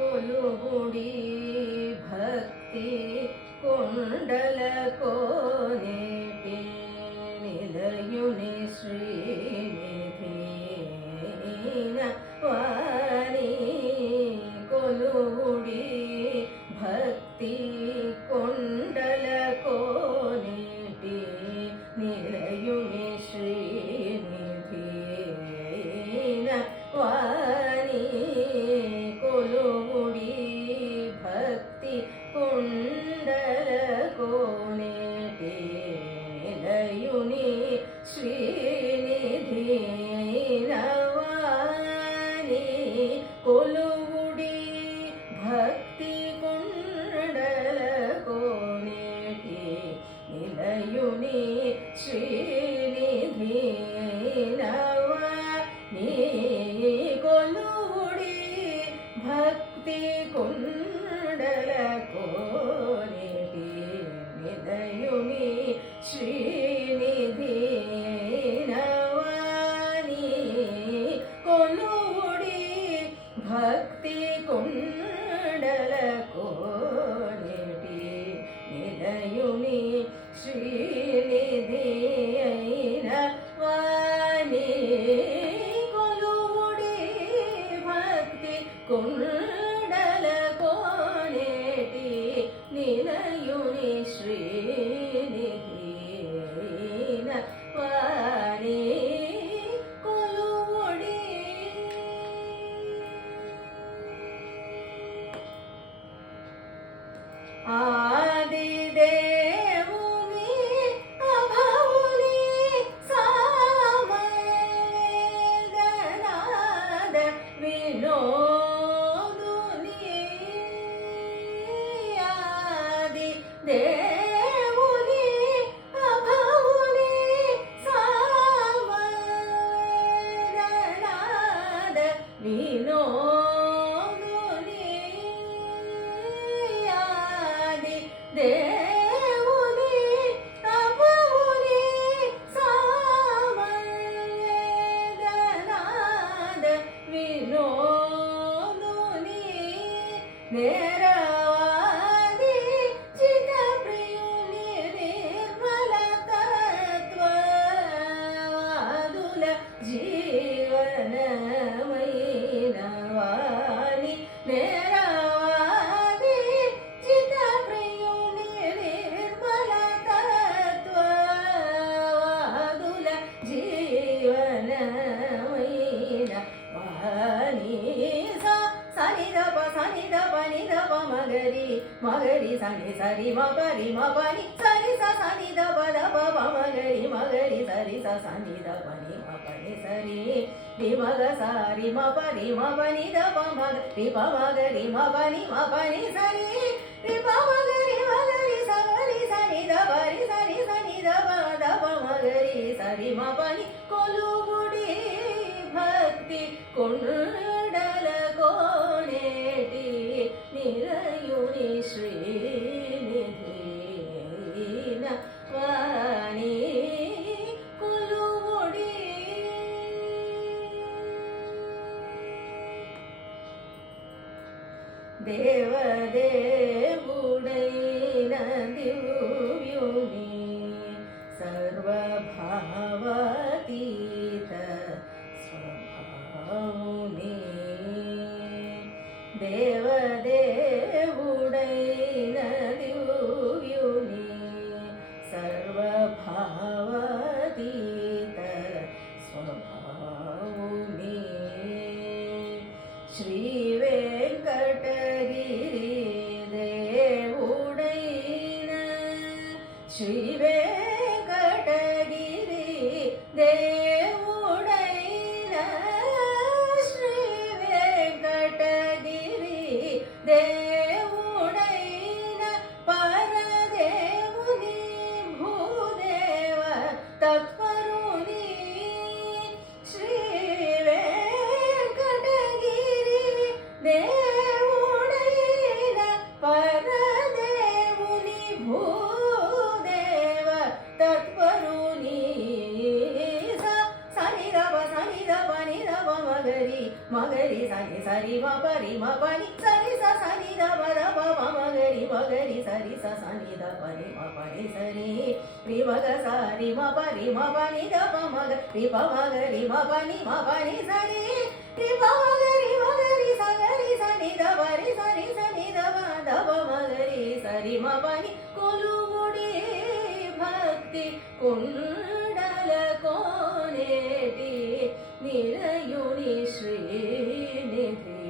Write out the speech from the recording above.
కొలుగుడి భక్తి కొండల కోనేటి నిలయుని శ్రీనిధి వారి కొలుగుడి భక్తి కొండల కోనేటి నిలయుని శ్రీనిధి వారి కొలుగుడి భక్తి కొండల కోనేటి నిలయుని శ్రీనిధి వారి కొలుగుడి భక్తి కొండల కోనేటి నిలయుని శ్రీనిధి నీ కొలుగుడి భక్తి కొండల కోనేటి నిలయుని శ్రీనిధి నీ కొలుగుడి భక్తి కొండల కోనేటి నిలయుని శ్రీనిధి వాణి కొలుగుడి భక్తి కొండల కోనేటి నిలయుని శ్రీనిధి వాణి కొలుగుడి ఆదిదేవుని అభవుని సామవేదనాద వినోదుని ఆదిదేవుని అభవుని సామవేదనాద వినోదుని దేవుని అభవుని సామవేదనాద వినోదుని నేరవాది చిత ప్రియుని నిర్మల తత్వవాదుల జీవనమైన వాణి నేరవాది చిత ప్రియుని నిర్మల తత్వవాదుల జీవనమైన వాణి సనిదప సనిదప నిదప మగరి మగరి సని సరి మగరి మపని సరి సనిదప దప మగరి మగరి సరి సనిదప మపని సరి మగ సారి మపరి మపని దప మగ రిప మగరి మపని మపని సరి రిప మగరి మగరి సగరి సని దపరి సరి సని దప దప మగరి సరి మపని కొలుగుడి భక్తి కొండల కోనేటి నిలయుని శ్రీనిధి వాణి కొలుగుడి దేవదేవుడైన దివ్యుని సర్వభావాతీత స్వభావుని దేవదేవుడైన దివ్యుని సర్వభావాతీత స్వభావుని శ్రీ వెంకటగిరి దేవుడైన శ్రీ వెంకటగిరి దేవుడైన శ్రీ వెంకటగిరి సని సరి మ పరి మ పని సరి స సని ద ప ద ప మ గరి సరి స సని ద పరి మ పని సరి రి మ గ సరి మ పరి మ పని ద ప మ గ రి ప మ గరి మ పని సరి రి ప మ గరి సని ద పరి సని సని ద ప మ గరి సరి మ పని కొలువుడి భక్తి కుండల కోనేటి నిరయుని శ్రీనిధి